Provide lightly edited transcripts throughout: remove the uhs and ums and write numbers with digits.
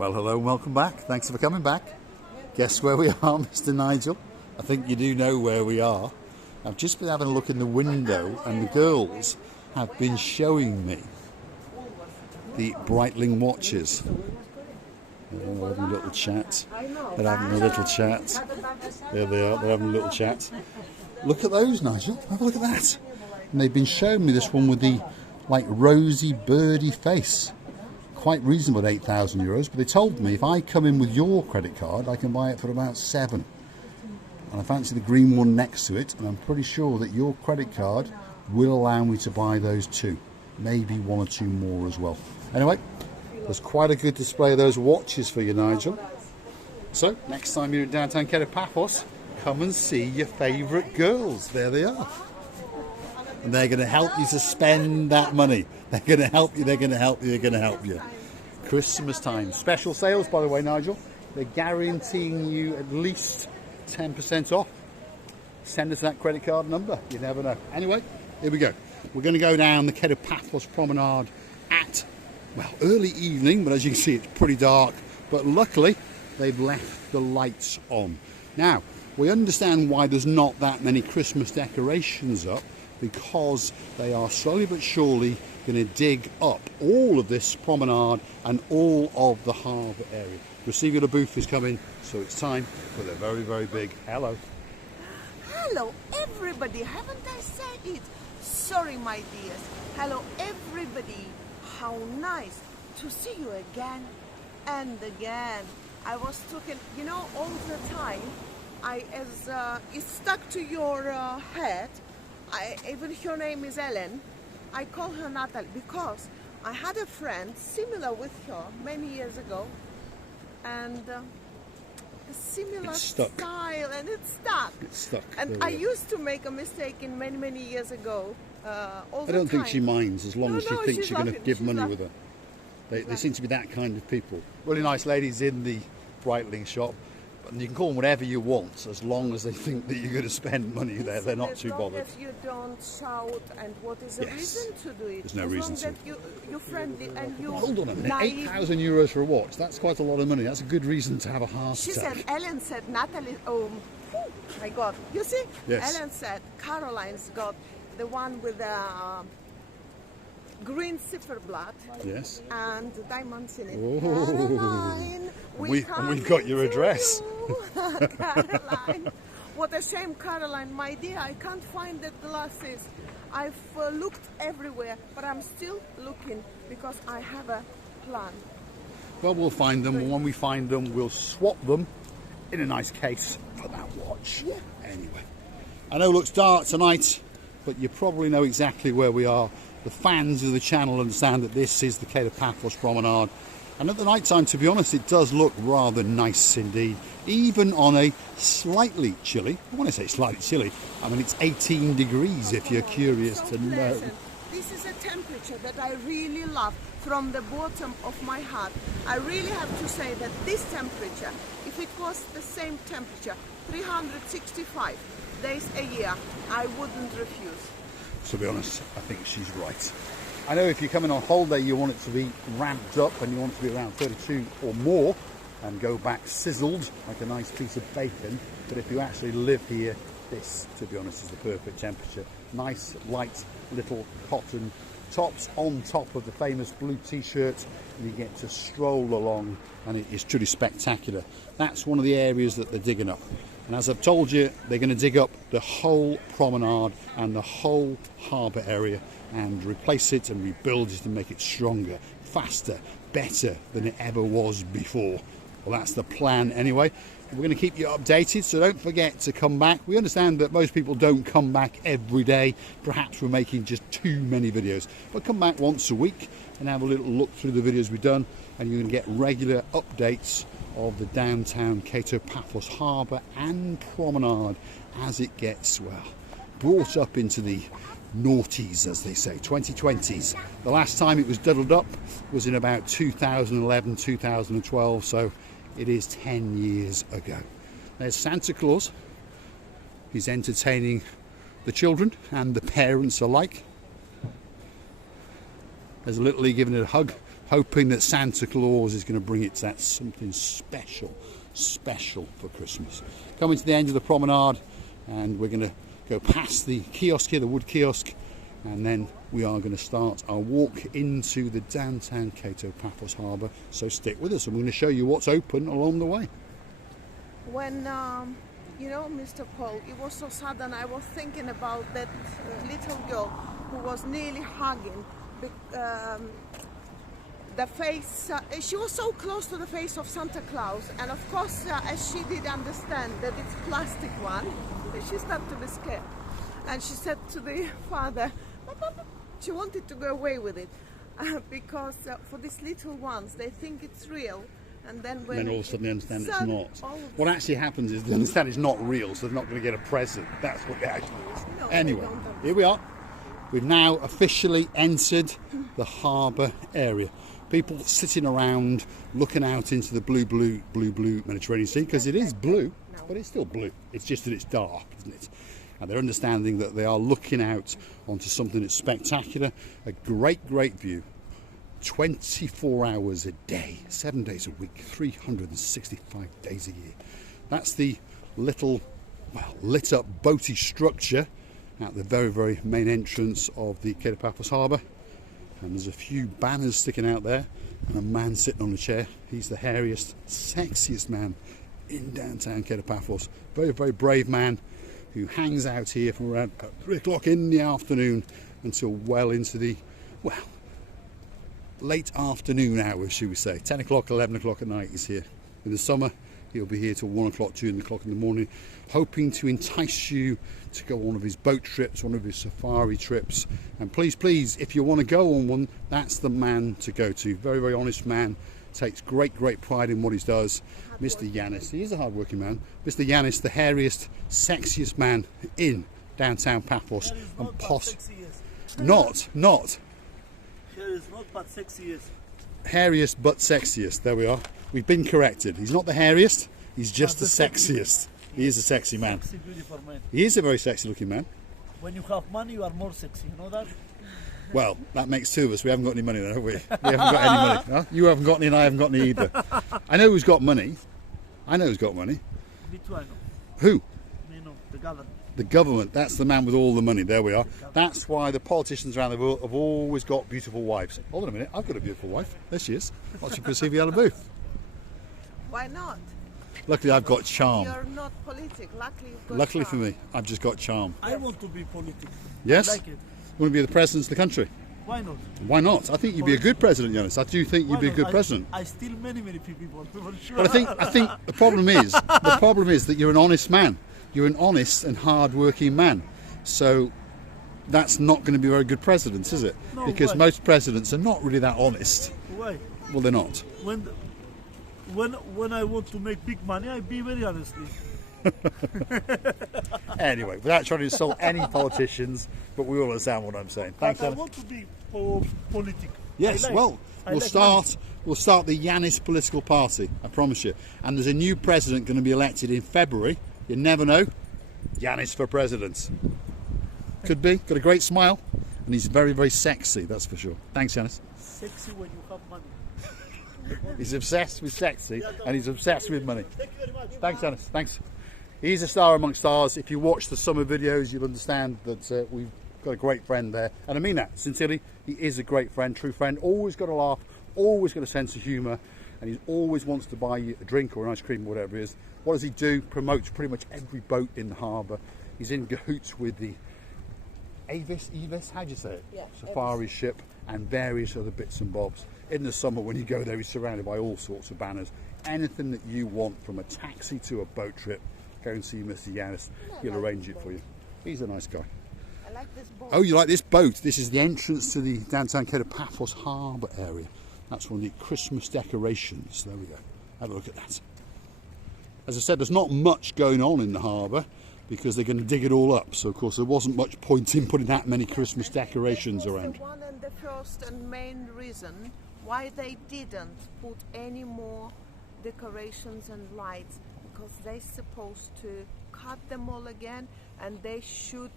Well, hello and welcome back. Thanks for coming back. Guess where we are, Mr. Nigel? I think you do know where we are. I've just been having a look in the window and the girls have been showing me the Breitling watches. They're having a little chat. They're having a little chat. There they are, they're having a little chat. Look at those, Nigel. Have a look at that. And they've been showing me this one with the like rosy birdie face. Quite reasonable at €8,000, but they told me if I come in with your credit card I can buy it for about £7,000. And I fancy the green one next to it, and I'm pretty sure that your credit card will allow me to buy those two, maybe one or two more as well. Anyway, there's quite a good display of those watches for you, Nigel. So next time you're in downtown Paphos, come and see your favourite girls. There they are. And they're going to help you to spend that money. They're going to help you, they're going to help you, they're going to help you. Christmas time. Special sales, by the way, Nigel. They're guaranteeing you at least 10% off. Send us that credit card number. You never know. Anyway, here we go. We're going to go down the Paphos Promenade at, well, early evening, but as you can see, it's pretty dark. But luckily, they've left the lights on. Now, we understand why there's not that many Christmas decorations up, because they are slowly but surely going to dig up all of this promenade and all of the harbour area. You'll see the booth is coming, so it's time for the very, very big hello. Hello, everybody. Haven't I said it? Sorry, my dears. Hello, everybody. How nice to see you again and again. I was talking, you know, all the time. It's stuck to your head. Even her name is Ellen. I call her Natalie because I had a friend similar with her many years ago, and a similar style, and it's stuck. It's stuck. And I used to make a mistake in many years ago. All the I don't time. think she minds as long as she thinks you're going to give money laughing. with her. They seem to be that kind of people. Really nice ladies in the Breitling shop. And you can call them whatever you want, as long as they think that you're going to spend money there. They're not too bothered. As long as you don't shout, and what is the reason to do it? There's no reason to. That you're friendly and you. Hold on a minute, €8,000 for a watch. That's quite a lot of money. That's a good reason to have a heart attack. She said, Ellen said, Natalie, oh my God. You see? Yes. Ellen said, Caroline's got the one with the green cipherblad. Yes. And the diamonds in it. Oh. Caroline, we've got your address. Caroline. What a shame, Caroline, my dear. I can't find the glasses. I've looked everywhere, but I'm still looking because I have a plan. Well, we'll find them. When we find them, we'll swap them in a nice case for that watch. Yeah. Anyway, I know it looks dark tonight, but you probably know exactly where we are. The fans of the channel understand that this is the Paphos Promenade. And at the night time, to be honest, it does look rather nice indeed. Even on a slightly chilly, when I say slightly chilly, I mean it's 18 degrees if you're curious to know. This is a temperature that I really love from the bottom of my heart. I really have to say that this temperature, if it was the same temperature, 365 days a year, I wouldn't refuse. To be honest, I think she's right. I know if you're coming on holiday, you want it to be ramped up and you want it to be around 32 or more and go back sizzled like a nice piece of bacon. But if you actually live here, this, to be honest, is the perfect temperature. Nice, light, little cotton tops on top of the famous blue t-shirt, and you get to stroll along, and it is truly spectacular. That's one of the areas that they're digging up. And as I've told you, they're going to dig up the whole promenade and the whole harbour area and replace it and rebuild it and make it stronger, faster, better than it ever was before. Well, that's the plan anyway. We're going to keep you updated, so don't forget to come back. We understand that most people don't come back every day. Perhaps we're making just too many videos. But come back once a week and have a little look through the videos we've done, and you're going to get regular updates of the downtown Paphos Harbour and Promenade as it gets, well, brought up into the noughties, as they say, 2020s. The last time it was diddled up was in about 2011, 2012, so it is 10 years ago. There's Santa Claus. He's entertaining the children and the parents alike. There's a little Lee giving it a hug hoping that Santa Claus is going to bring it that something special for Christmas. Coming to the end of the promenade, and we're going to go past the kiosk here, the wood kiosk, and then we are going to start our walk into the downtown Cato Paphos Harbour. So stick with us, and we're going to show you what's open along the way. When, you know, Mr. Paul, it was so sudden. I was thinking about that little girl who was nearly hugging the face. She was so close to the face of Santa Claus, and of course, as she did understand that it's plastic one, she started to be scared. And she said to the father, she wanted to go away with it because for these little ones, they think it's real. And then all of a sudden they understand it's not. What actually happens is they understand it's not real, so they're not going to get a present. That's what it actually is. No, anyway, here we are. We've now officially entered the harbour area. People sitting around looking out into the blue Mediterranean Sea, because it is blue, but it's still blue. It's just that it's dark, isn't it? And they're understanding that they are looking out onto something that's spectacular, a great view. 24 hours a day, 7 days a week, 365 days a year. That's the little, well, lit up boaty structure at the very main entrance of the Cato Paphos Harbour. And there's a few banners sticking out there and a man sitting on a chair. He's the hairiest, sexiest man in downtown Cato Paphos. Very brave man who hangs out here from around 3 o'clock in the afternoon until well into the, well, late afternoon hours, should we say. 10 o'clock, 11 o'clock at night he's here. In the summer, he'll be here till 1 o'clock, 2 o'clock in the morning, hoping to entice you to go on one of his boat trips, one of his safari trips. And please, if you want to go on one, that's the man to go to. Very honest man, takes great pride in what he does. Mr. Yannis, he is a hard-working man. Mr. Yannis, the hairiest, sexiest man in downtown Paphos. And not. Is not but sexiest. Hairiest but sexiest. There we are. We've been corrected. He's not the hairiest. He's just the sexiest. He is a sexy man. Sexy, beautiful man. He is a very sexy looking man. When you have money, you are more sexy. You know that? Well, that makes two of us. We haven't got any money, though, have we? We haven't got any money. Huh? You haven't got any, and I haven't got any either. I know who's got money. Me too, I know. Who? Me know. The government. The government, that's the man with all the money. There we are. That's why the politicians around the world have always got beautiful wives. Hold on a minute, I've got a beautiful wife. There she is. Watching for CV out of booth. Why not? Luckily, I've got charm. You're not politic. Luckily for me, I've just got charm. I want to be political. Yes? I like it. You want to be the president of the country? Why not? Why not? I think you'd be a good president, Yannis. I do think you'd be a good president. I steal many people, for sure. But I think the problem is that you're an honest man. You're an honest and hard-working man. So that's not going to be a very good president, is it? No, because why? most presidents are not really that honest. Why? Well, they're not. When I want to make big money, I be very honestly. Anyway, without trying to insult any politicians, but we all understand what I'm saying. Thanks, I Yannis. want to be political. Yes, we'll start the Yannis political party, I promise you. And there's a new president going to be elected in February. You never know. Yannis for president. Could be. Got a great smile. And he's very sexy, that's for sure. Thanks, Yannis. Sexy when you have money. He's obsessed with sexy and he's obsessed with money. Thank you very much. Thanks, Yannis. Thanks. He's a star amongst stars. If you watch the summer videos, you'll understand that we've got a great friend there. And I mean that sincerely. He is a great friend, true friend. Always got a laugh, always got a sense of humour, and he always wants to buy you a drink or an ice cream or whatever it is. What does he do? Promotes pretty much every boat in the harbour. He's in cahoots with the Avis, how do you say it? Yeah, Safari ship and various other bits and bobs. In the summer when you go there, he's surrounded by all sorts of banners. Anything that you want, from a taxi to a boat trip, go and see Mr. Yannis. He'll arrange it for you. He's a nice guy. I like this boat. Oh, you like this boat? This is the entrance to the downtown Cato Paphos Harbour area. That's one of the Christmas decorations. There we go. Have a look at that. As I said, there's not much going on in the harbour because they're going to dig it all up. So, of course, there wasn't much point in putting that many Christmas decorations around. The one and the first and main reason why they didn't put any more decorations and lights, because they're supposed to cut them all again, and they should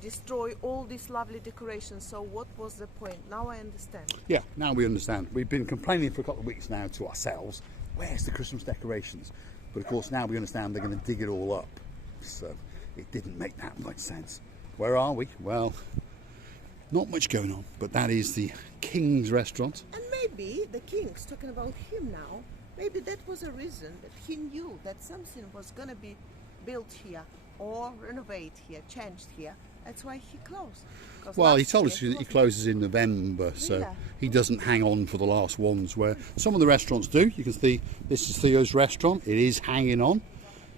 destroy all these lovely decorations. So what was the point? Now I understand. Yeah, now we understand. We've been complaining for a couple of weeks now to ourselves, where's the Christmas decorations? But of course now we understand they're going to dig it all up. So it didn't make that much sense. Where are we? Well, not much going on, but that is the King's restaurant. And maybe the king's talking about him now. Maybe that was a reason that he knew that something was going to be built here or renovate here, changed here. That's why he closed. 'Cause Well, he last told year us he that he wasn't. closes in November, so Yeah. he doesn't hang on for the last ones, where some of the restaurants do. You can see this is Theo's restaurant. It is hanging on.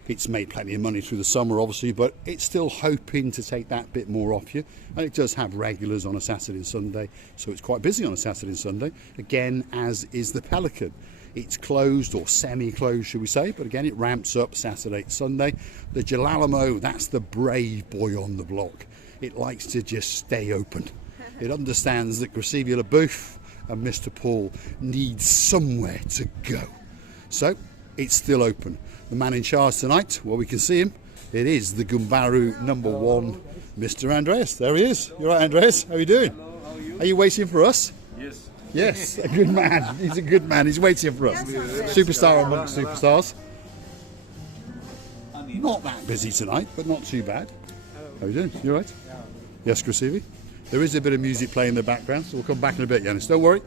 It's made plenty of money through the summer, obviously, but it's still hoping to take that bit more off you. And it does have regulars on a Saturday and Sunday, so it's quite busy on a Saturday and Sunday, again, as is the Pelican. It's closed, or semi-closed, should we say, but again, it ramps up Saturday to Sunday. The Jalalamo, that's the brave boy on the block. It likes to just stay open. It understands that Gracevia LaBouffe and Mr. Paul need somewhere to go. So, it's still open. The man in charge tonight, well, we can see him. It is the Gumbaru #1, Mr. Andreas. There he is. You're right, Andreas. How are you doing? Hello, how are you? Are you waiting for us? Yes. Yes, a good man. He's a good man. He's waiting for us. Superstar amongst superstars. Not that busy tonight, but not too bad. How are you doing? You all right? Yes, Gracevia. There is a bit of music playing in the background, so we'll come back in a bit, Yannis. Don't worry.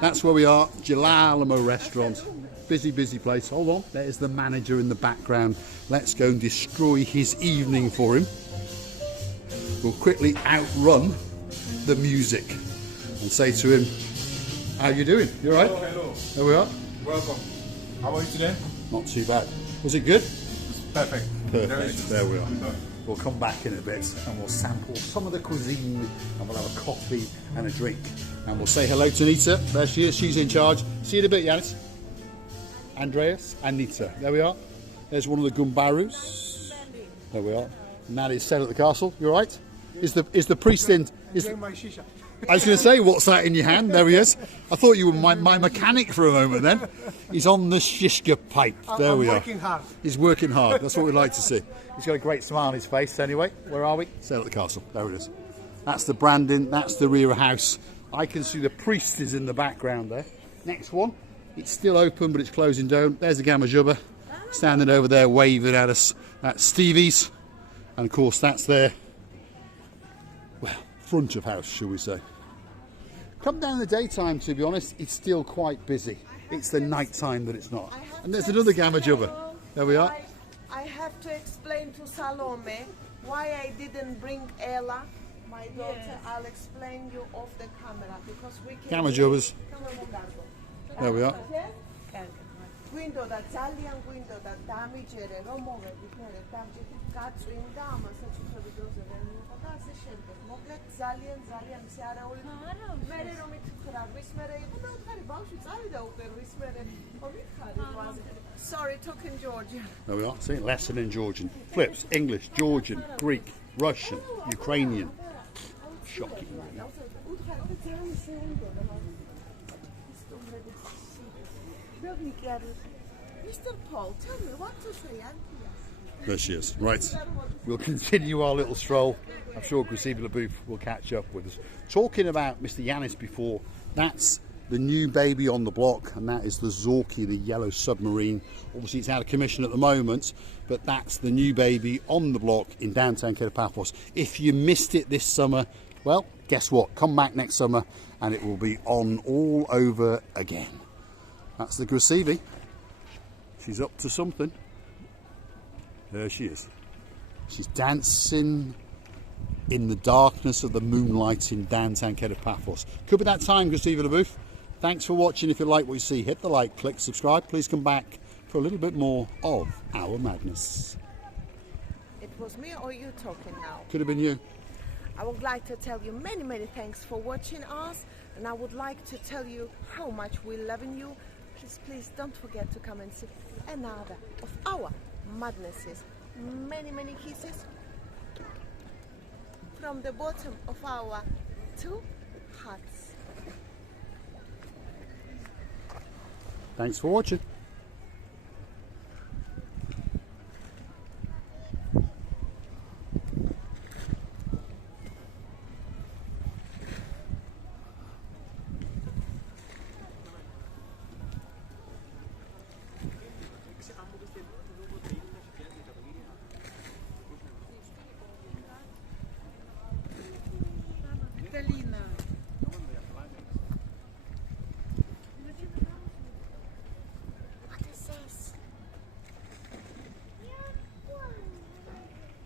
That's where we are. Jalalamo restaurant. Busy, busy place. Hold on. There's the manager in the background. Let's go and destroy his evening for him. We'll quickly outrun the music and say to him, how you doing? You all right? Hello. There we are. Welcome. How are you today? Not too bad. Was it good? Perfect. Perfect. There we are. We'll come back in a bit and we'll sample some of the cuisine and we'll have a coffee and a drink. And we'll say hello to Anita. There she is. She's in charge. See you in a bit, Yannis. Andreas, Anita. There we are. There's one of the Gumbarus. There we are. And that is set at the castle. You all right? Is the priest in? My shisha. I was going to say, what's that in your hand? There he is. I thought you were my mechanic for a moment then. He's on the shishka pipe. There we are. Working hard. He's working hard. That's what we'd like to see. He's got a great smile on his face anyway. Where are we? Still at the castle. There it is. That's the branding. That's the rear house. I can see the priest is in the background there. Next one. It's still open, but it's closing down. There's the Gamma Jubba standing over there waving at us. That's Stevie's. And of course, that's their, well, front of house, shall we say. Come down in the daytime, to be honest, it's still quite busy. It's the night time that it's not. And there's another Gamma Jubba. There we are. I have to explain to Salome why I didn't bring Ella, my daughter. I'll explain you off the camera because we can. Gamma Jubbas. There we are. Guindo da Italian, guindo da damigere, Romo, Victoria, Tabjeti, Katsu, in Dama, such a Fabidose, and Patase Shelter, Moglet, Zalian, Sierra, Mary Romit, Wismere, sorry, talking Georgian. There we are. See, lesson in Georgian. Flips, English, Georgian, Greek, Russian, Ukrainian. Shocking. Mr. Paul, tell me what to say. There she is. Right. We'll continue our little stroll. I'm sure Gracevia LaBouffe will catch up with us. Talking about Mr. Yannis before, that's the new baby on the block, and that is the Zorki, the yellow submarine. Obviously, it's out of commission at the moment, but that's the new baby on the block in downtown Paphos. If you missed it this summer, well, guess what? Come back next summer, and it will be on all over again. That's the Gracevia. She's up to something. There she is. She's dancing in the darkness of the moonlight in downtown Paphos. Could be that time, Gracevia LaBouffe. Thanks for watching. If you like what you see, hit the like, click subscribe. Please come back for a little bit more of our madness. It was me or you talking now? Could have been you. I would like to tell you many thanks for watching us, and I would like to tell you how much we loving you. Please don't forget to come and see another of our madnesses. Many kisses from the bottom of our two hearts. Thanks for watching.